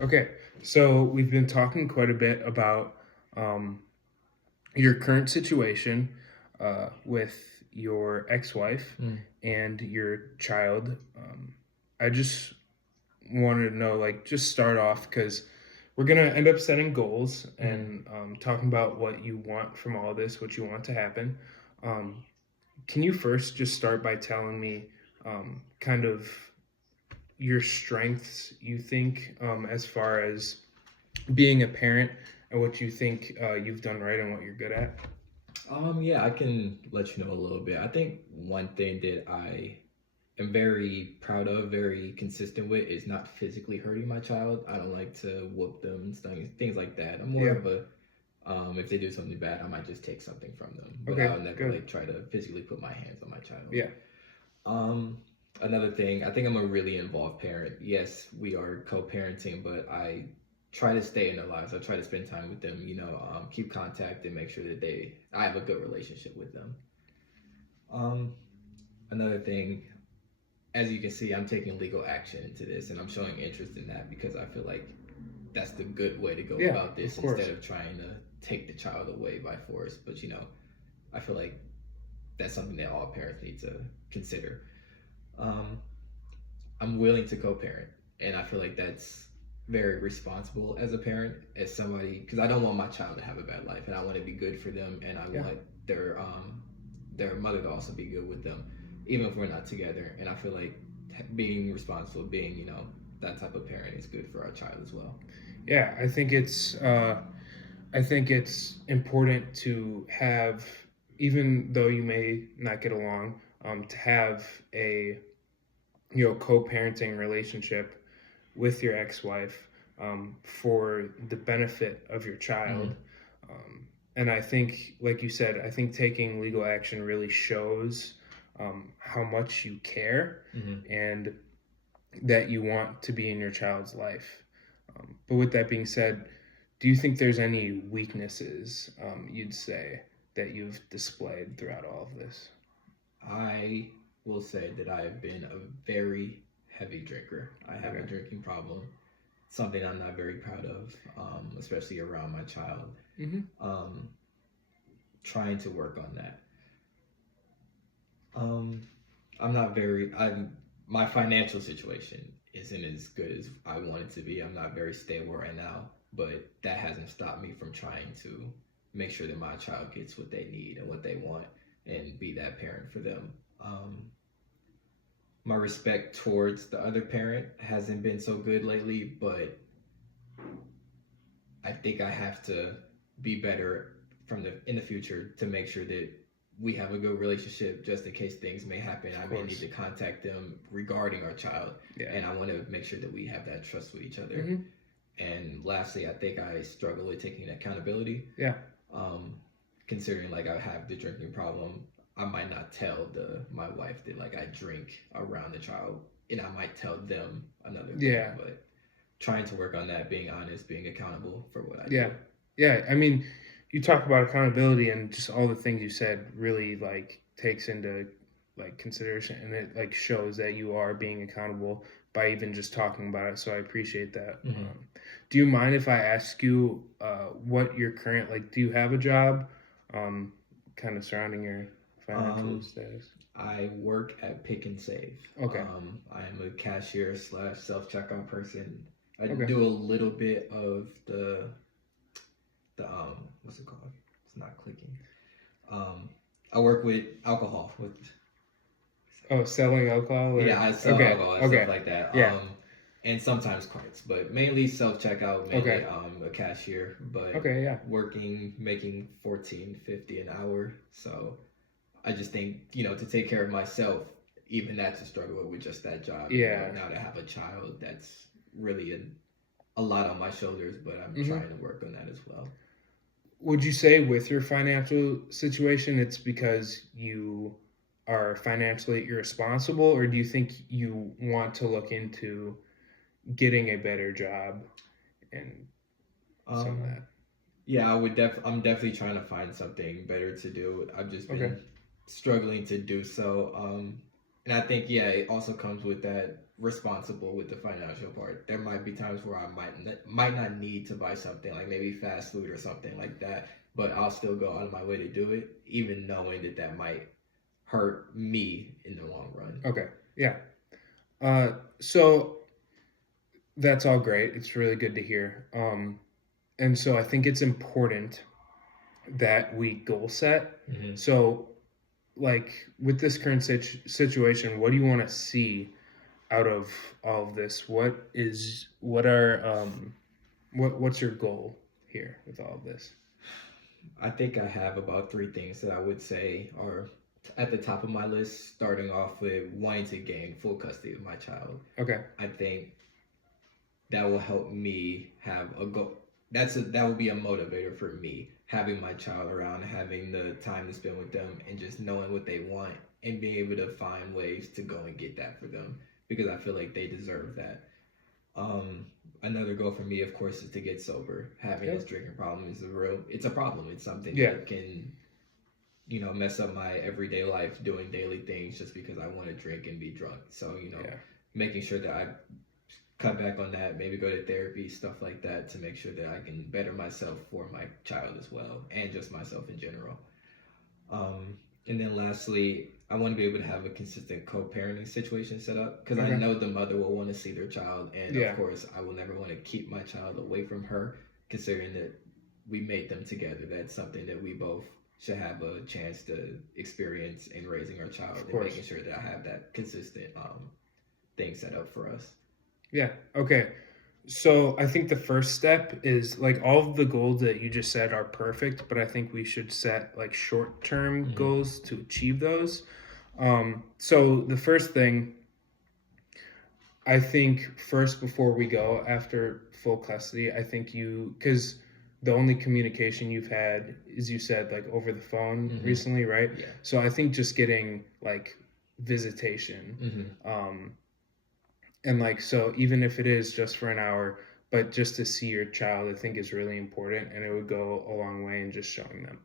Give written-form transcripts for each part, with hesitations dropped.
Okay, so we've been talking quite a bit about um, your current situation with your ex-wife Mm. and your child. I just wanted to know, like, just start off because we're gonna end up setting goals Mm. and talking about what you want from all this, what you want to happen. Um, can you first just start by telling me kind of your strengths you think as far as being a parent and what you think you've done right and what you're good at? Yeah, I can let you know a little bit. I think one thing that I am very proud of, very consistent with, is not physically hurting my child. I don't like to whoop them, things like that. I'm more Yeah. of a, if they do something bad, I might just take something from them, but Okay. I'll never Good. like try to physically put my hands on my child. Yeah. Um, Another thing, I think I'm a really involved parent. Yes, we are co-parenting, but I try to stay in their lives. I try to spend time with them. Keep contact and make sure that I have a good relationship with them. Um, Another thing, as you can see, I'm taking legal action into this, and I'm showing interest in that because I feel like that's the good way to go Yeah. about Of this instead course. of trying to take the child away by force. But I feel like that's something that all parents need to consider. Um, I'm willing to co-parent, and I feel like that's very responsible as a parent, as somebody, because I don't want my child to have a bad life, and I want to be good for them, and I Yeah. want their mother to also be good with them, even if we're not together. And I feel like being responsible, being that type of parent is good for our child as well. Yeah. I think it's important to have, even though you may not get along, to have a co-parenting relationship with your ex-wife for the benefit of your child. Mm-hmm. And I think, like you said, I think taking legal action really shows how much you care Mm-hmm. and that you want to be in your child's life. But with that being said, do you think there's any weaknesses you'd say that you've displayed throughout all of this? I will say that I have been a very heavy drinker. I have a Okay. drinking problem, something I'm not very proud of, especially around my child. Mm-hmm. Um, Trying to work on that. Um, I'm not very. I'm My financial situation isn't as good as I want it to be. I'm not very stable right now, but that hasn't stopped me from trying to make sure that my child gets what they need and what they want, and be that parent for them. My respect towards the other parent hasn't been so good lately, but I think I have to be better from the in the future to make sure that we have a good relationship just in case things may happen. I Of may need course. to contact them regarding our child, Yeah. and I want to make sure that we have that trust with each other. Mm-hmm. And lastly, I think I struggle with taking accountability. Yeah. Um, Considering like I have the drinking problem, I might not tell the my wife that like I drink around the child, and I might tell them another thing, Yeah. but trying to work on that, being honest, being accountable for what I Yeah. do. Yeah. I mean, you talk about accountability and just all the things you said really like takes into like consideration and it like shows that you are being accountable by even just talking about it. So I appreciate that. Mm-hmm. Do you mind if I ask you what your current like? Do you have a job? Um, kind of surrounding your financial Um, status. I work at Pick and Save. Okay. I am a cashier slash self checkout person. I Okay. do a little bit of the what's it called? It's not clicking. Um, I work with alcohol. With Oh, selling alcohol Yeah, or I sell okay. alcohol and stuff Okay. like that. Yeah. And sometimes carts, but mainly self checkout. Okay. Mainly a cashier, but Okay. Yeah. working making 14.50 an hour. So I just think, to take care of myself, even that's a struggle with just that job. Yeah. Now to have a child, that's really a lot on my shoulders, but I'm Mm-hmm. trying to work on that as well. Would you say with your financial situation, it's because you are financially irresponsible, or do you think you want to look into getting a better job and some of Um, that? yeah, I'm definitely trying to find something better to do. I've just Okay. been struggling to do so. And I think, yeah, it also comes with that responsible with the financial part. There might be times where I might not need to buy something like maybe fast food or something like that, but I'll still go out of my way to do it, even knowing that that might hurt me in the long run. Okay. Yeah. So that's all great. It's really good to hear. And so I think it's important that we goal set. Mm-hmm. So, like with this current situation, what do you want to see out of all of this? What's your goal here with all of this? I think I have about three things that I would say are at the top of my list, starting off with wanting to gain full custody of my child. Okay. I think that will help me have a goal. That will be a motivator for me, having my child around, having the time to spend with them, and just knowing what they want and being able to find ways to go and get that for them, because I feel like they deserve that. Um, Another goal for me, of course, is to get sober. Having this drinking problem is it's a problem. It's something that can, mess up my everyday life, doing daily things just because I want to drink and be drunk. So, making sure that I cut back on that, maybe go to therapy, stuff like that, to make sure that I can better myself for my child as well, and just myself in general. And then lastly, I want to be able to have a consistent co-parenting situation set up, because I know the mother will want to see their child, and of course, I will never want to keep my child away from her, considering that we made them together. That's something that we both should have a chance to experience in raising our child, and making sure that I have that consistent thing set up for us. Yeah. Okay. So I think the first step is like all of the goals that you just said are perfect, but I think we should set like short-term goals to achieve those. So the first thing, I think first before we go after full custody, I think because the only communication you've had is, you said, like over the phone recently, right? Yeah. So I think just getting like visitation, and like, so even if it is just for an hour, but just to see your child, I think is really important, and it would go a long way in just showing them.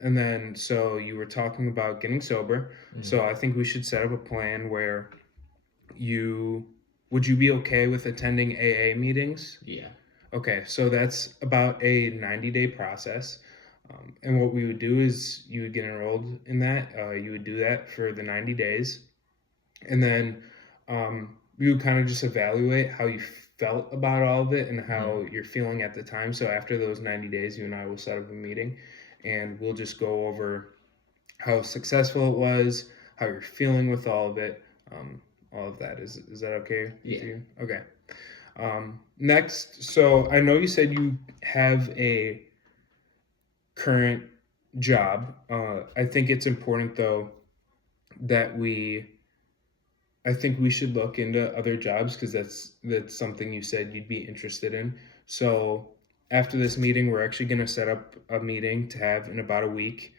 And then, so you were talking about getting sober. So I think we should set up a plan where would you be okay with attending AA meetings? Yeah. Okay, so that's about a 90-day process. And what we would do is you would get enrolled in that. You would do that for the 90 days. And then we would kind of just evaluate how you felt about all of it and how you're feeling at the time. So after those 90 days, you and I will set up a meeting, and we'll just go over how successful it was, how you're feeling with all of it, all of that. Is that okay with you? Okay. Next, so I know you said you have a current job. I think it's important, though, that I think we should look into other jobs, because that's something you said you'd be interested in. So after this meeting, we're actually going to set up a meeting to have in about a week,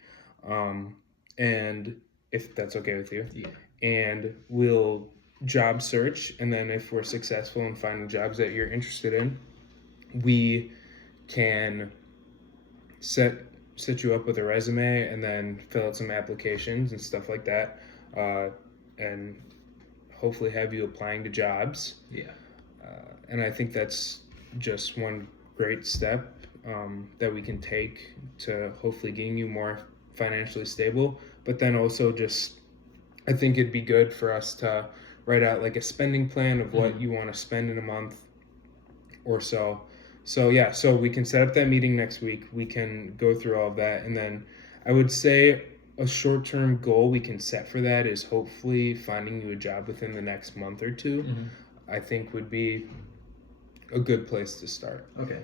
and if that's okay with you. Yeah. And we'll job search, and then if we're successful in finding jobs that you're interested in, we can set you up with a resume, and then fill out some applications and stuff like that, and hopefully have you applying to jobs. Yeah. And I think that's just one great step that we can take to hopefully getting you more financially stable. But then also, just, I think it'd be good for us to write out like a spending plan of what you want to spend in a month or so. So yeah, so we can set up that meeting next week. We can go through all of that, and then I would say a short-term goal we can set for that is hopefully finding you a job within the next month or two. I think would be a good place to start. Okay.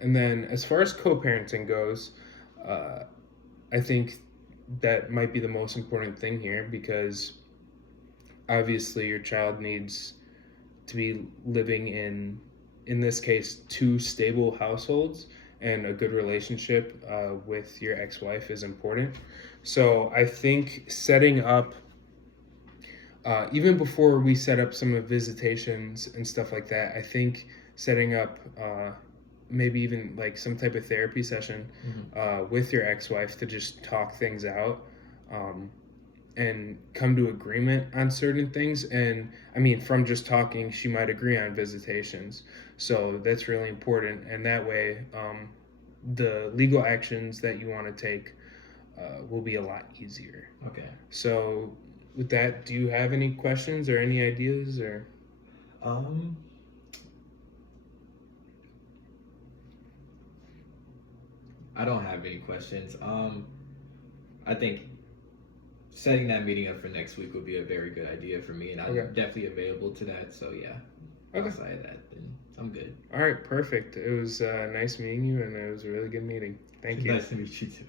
And then as far as co-parenting goes, I think that might be the most important thing here, because obviously your child needs to be living in this case, 2 stable households, and a good relationship with your ex-wife is important. So I think setting up, even before we set up some of visitations and stuff like that, I think setting up maybe even like some type of therapy session with your ex-wife to just talk things out and come to agreement on certain things. And I mean, from just talking, she might agree on visitations. So that's really important. And that way, the legal actions that you want to take will be a lot easier. Okay. So, with that, do you have any questions or any ideas or? Um, I don't have any questions. I think setting that meeting up for next week would be a very good idea for me, and I'm Okay. definitely available to that. So yeah, Okay. outside of that, then I'm good. All right, perfect. It was nice meeting you, and it was a really good meeting. Thank you. Nice to meet you too.